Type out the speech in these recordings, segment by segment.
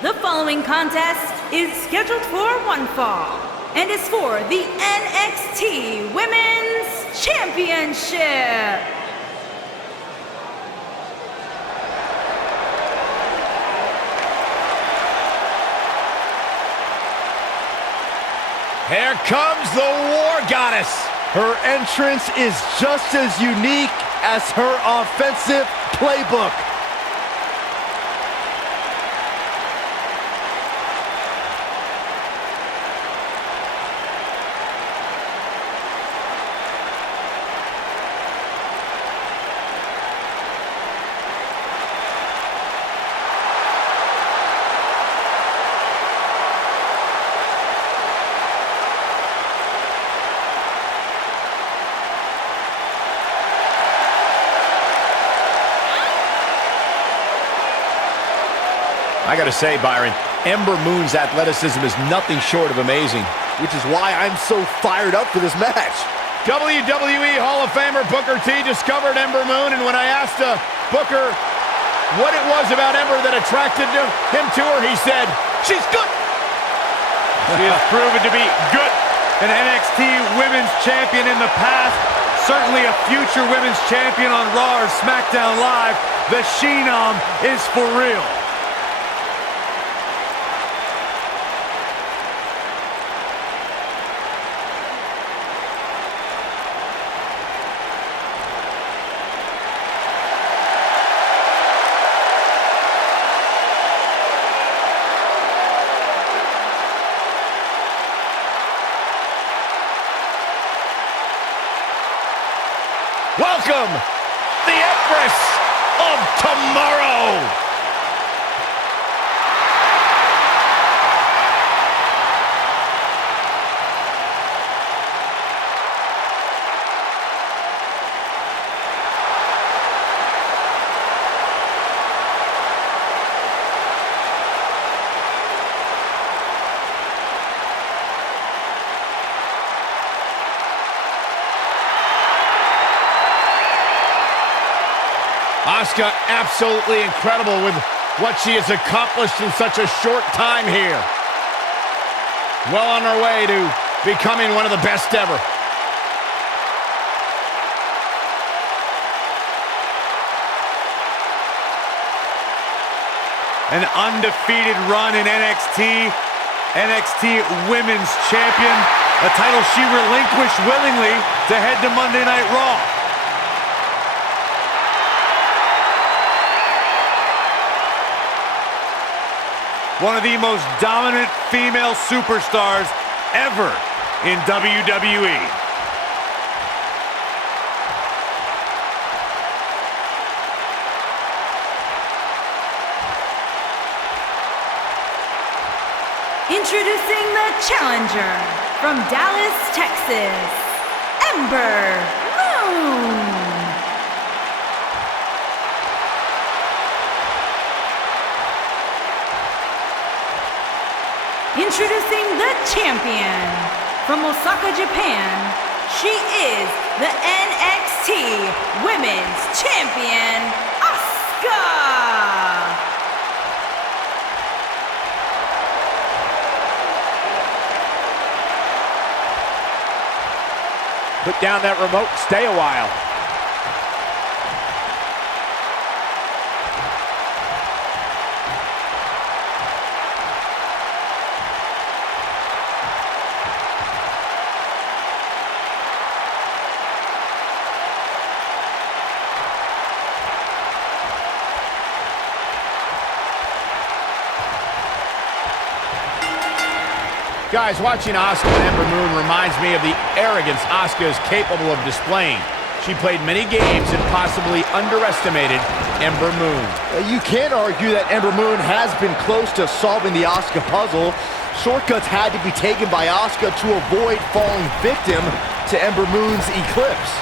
The following contest is scheduled for one fall and is for the NXT Women's Championship. Here comes the War Goddess. Her entrance is just as unique as her offensive playbook. I gotta say, Byron, Ember Moon's athleticism is nothing short of amazing. Which is why I'm so fired up for this match. WWE Hall of Famer Booker T discovered Ember Moon, and when I asked Booker what it was about Ember that attracted him to her, he said, "She's good." She has proven to be good. An NXT Women's Champion in the past, certainly a future Women's Champion on Raw or SmackDown Live. The She-Nom is for real. Welcome, the Empress of Tomorrow. Asuka absolutely incredible with what she has accomplished in such a short time here. Well on her way to becoming one of the best ever. An undefeated run in NXT. NXT Women's Champion. A title she relinquished willingly to head to Monday Night Raw. One of the most dominant female superstars ever in WWE. Introducing the challenger from Dallas, Texas, Ember Moon. Introducing the champion from Osaka, Japan. She is the NXT Women's Champion, Asuka. Put down that remote, stay a while. Guys, watching Asuka and Ember Moon reminds me of the arrogance Asuka is capable of displaying. She played many games and possibly underestimated Ember Moon. You can't argue that Ember Moon has been close to solving the Asuka puzzle. Shortcuts had to be taken by Asuka to avoid falling victim to Ember Moon's eclipse.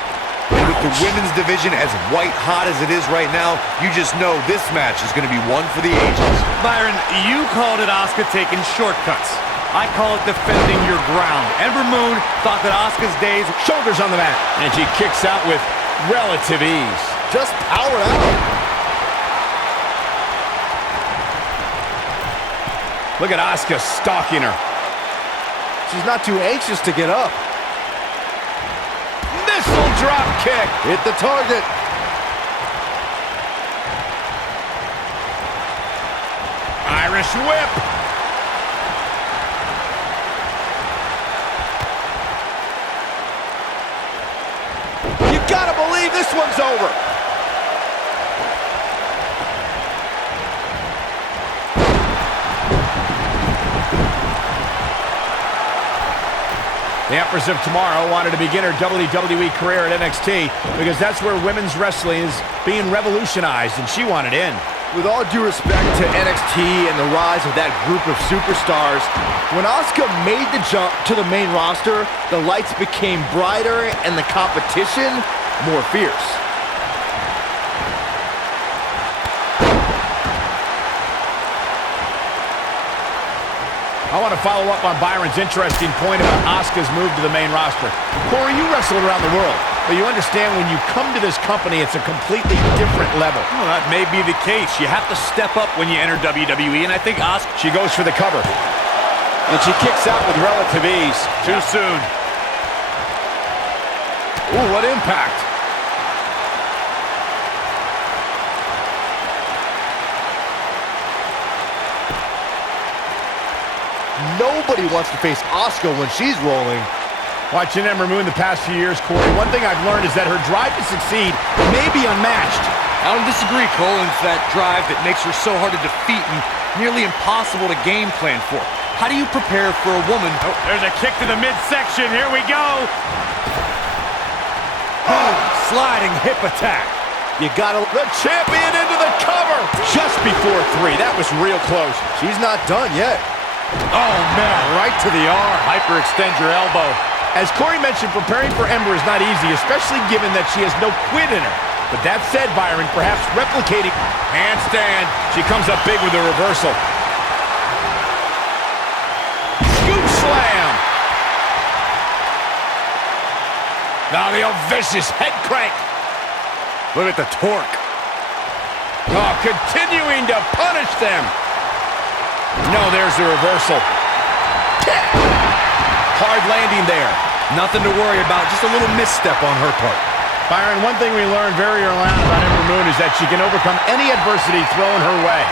With the women's division as white hot as it is right now, you just know this match is going to be one for the ages. Byron, you called it Asuka taking shortcuts. I call it defending your ground. Ember Moon thought that Asuka's days... Shoulders on the mat, and she kicks out with relative ease. Just power out. Look at Asuka stalking her. She's not too anxious to get up. Missile drop kick. Hit the target. Irish whip. You gotta believe this one's over. The Empress of Tomorrow wanted to begin her WWE career at NXT because that's where women's wrestling is being revolutionized, and she wanted in. With all due respect to NXT and the rise of that group of superstars, when Asuka made the jump to the main roster, the lights became brighter and the competition more fierce. I want to follow up on Byron's interesting point about Asuka's move to the main roster. Corey, you wrestled around the world, but you understand when you come to this company, it's a completely different level. Well, that may be the case. You have to step up when you enter WWE, and I think Asuka... She goes for the cover. And she kicks out with relative ease. Too soon. Ooh, what impact. Nobody wants to face Asuka when she's rolling. Watching Ember Moon the past few years, Corey, one thing I've learned is that her drive to succeed may be unmatched. I don't disagree, Cole. It's that drive that makes her so hard to defeat and nearly impossible to game plan for. How do you prepare for a woman? Oh, there's a kick to the midsection. Here we go. Boom! Sliding hip attack. You gotta... The champion into the cover. Just before 3. That was real close. She's not done yet. Oh, man, right to the arm. Hyperextend your elbow. As Corey mentioned, preparing for Ember is not easy, especially given that she has no quit in her. But that said, Byron, perhaps replicating... Handstand. She comes up big with a reversal. Scoop slam. Now the old vicious head crank. Look at the torque. Oh, continuing to punish them. No, there's the reversal. Hard landing there. Nothing to worry about, just a little misstep on her part. Byron, one thing we learned very early on about Ember Moon is that she can overcome any adversity thrown her way.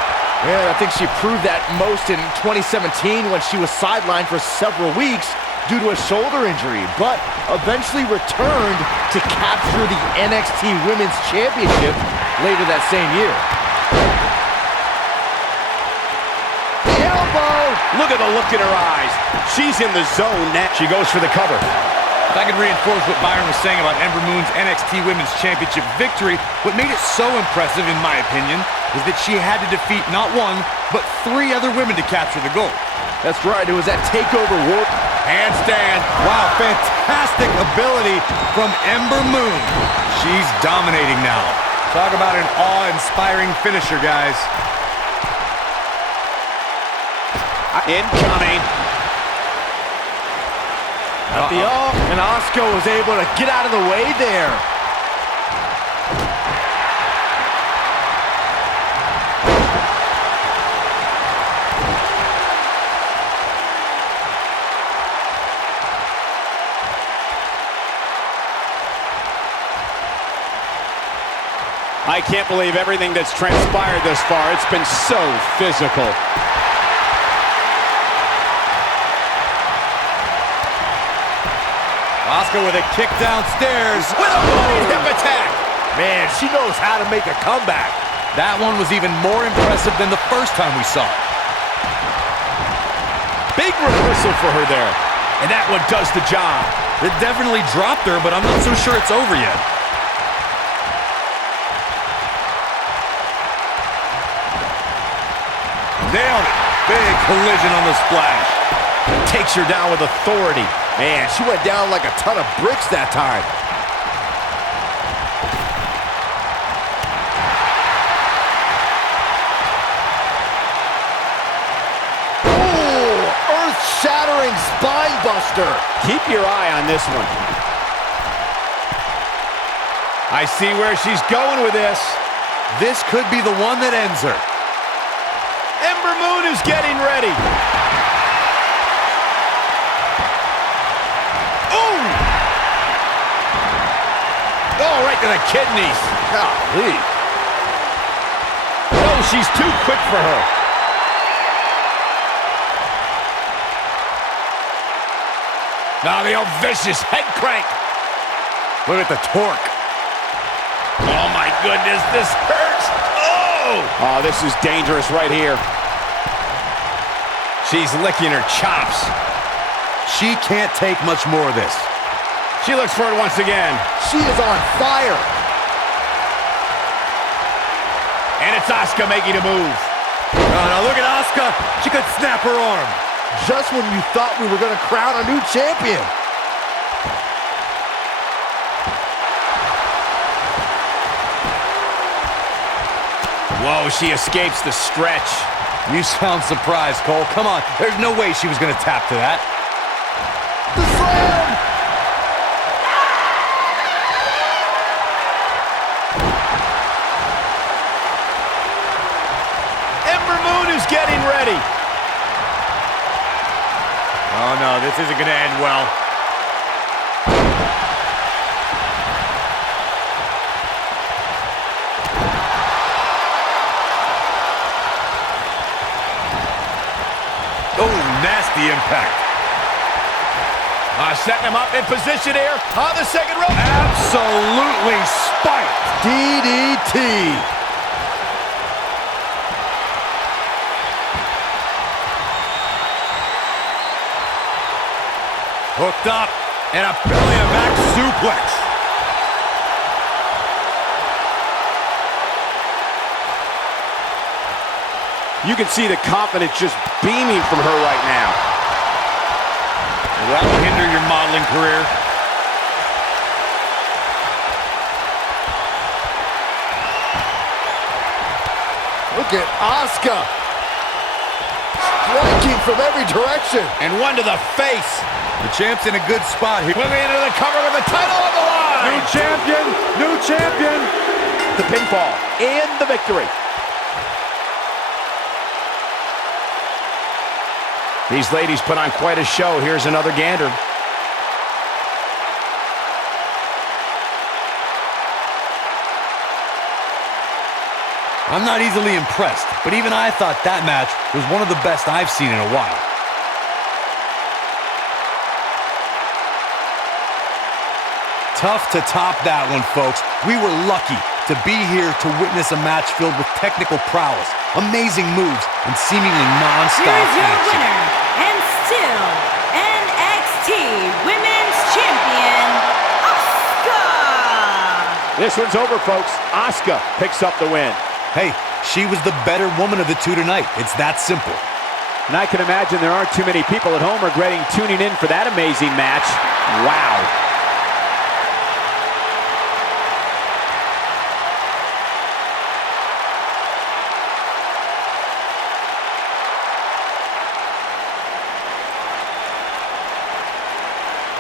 Yeah, I think she proved that most in 2017 when she was sidelined for several weeks due to a shoulder injury, but eventually returned to capture the NXT Women's Championship later that same year. Look at the look in her eyes. She's in the zone now. She goes for the cover. If I could reinforce what Byron was saying about Ember Moon's NXT Women's Championship victory, what made it so impressive, in my opinion, is that she had to defeat not one, but 3 other women to capture the gold. That's right. It was that Takeover war. Handstand. Wow, fantastic ability from Ember Moon. She's dominating now. Talk about an awe-inspiring finisher, guys. Incoming. And Asuka was able to get out of the way there. I can't believe everything that's transpired thus far. It's been so physical. Asuka with a kick downstairs. With a running hip attack. Man, she knows how to make a comeback. That one was even more impressive than the first time we saw it. Big reversal for her there. And that one does the job. It definitely dropped her, but I'm not so sure it's over yet. Nailed it. Big collision on the splash. Takes her down with authority. Man, she went down like a ton of bricks that time. Ooh, earth-shattering spine buster. Keep your eye on this one. I see where she's going with this. This could be the one that ends her. Ember Moon is getting ready. Ooh! Oh, right to the kidneys. Golly. Oh, she's too quick for her. Now the old vicious head crank. Look at the torque. Oh, my goodness, this hurts. Oh, this is dangerous right here. She's licking her chops. She can't take much more of this. She looks for it once again. She is on fire. And it's Asuka making a move. Oh, now look at Asuka. She could snap her arm. Just when you thought we were going to crown a new champion. Whoa, she escapes the stretch. You sound surprised, Cole. Come on. There's no way she was going to tap to that. The slam! Ember Moon is getting ready. Oh, no, this isn't going to end well. Oh, nasty impact. Setting him up in position here on the second rope. Absolutely spiked. DDT. Hooked up and a belly to back suplex. You can see the confidence just beaming from her right now. Well, that'll hinder your modeling career. Look at Asuka. Striking from every direction. And one to the face. The champ's in a good spot here. Moving into the cover with the title on the line. New champion, new champion. The pinfall and the victory. These ladies put on quite a show. Here's another gander. I'm not easily impressed, but even I thought that match was one of the best I've seen in a while. Tough to top that one, folks. We were lucky to be here to witness a match filled with technical prowess, amazing moves, and seemingly non-stop Here is your action. winner, and still NXT Women's Champion, Asuka! This one's over, folks. Asuka picks up the win. Hey, she was the better woman of the two tonight. It's that simple. And I can imagine there aren't too many people at home regretting tuning in for that amazing match. Wow.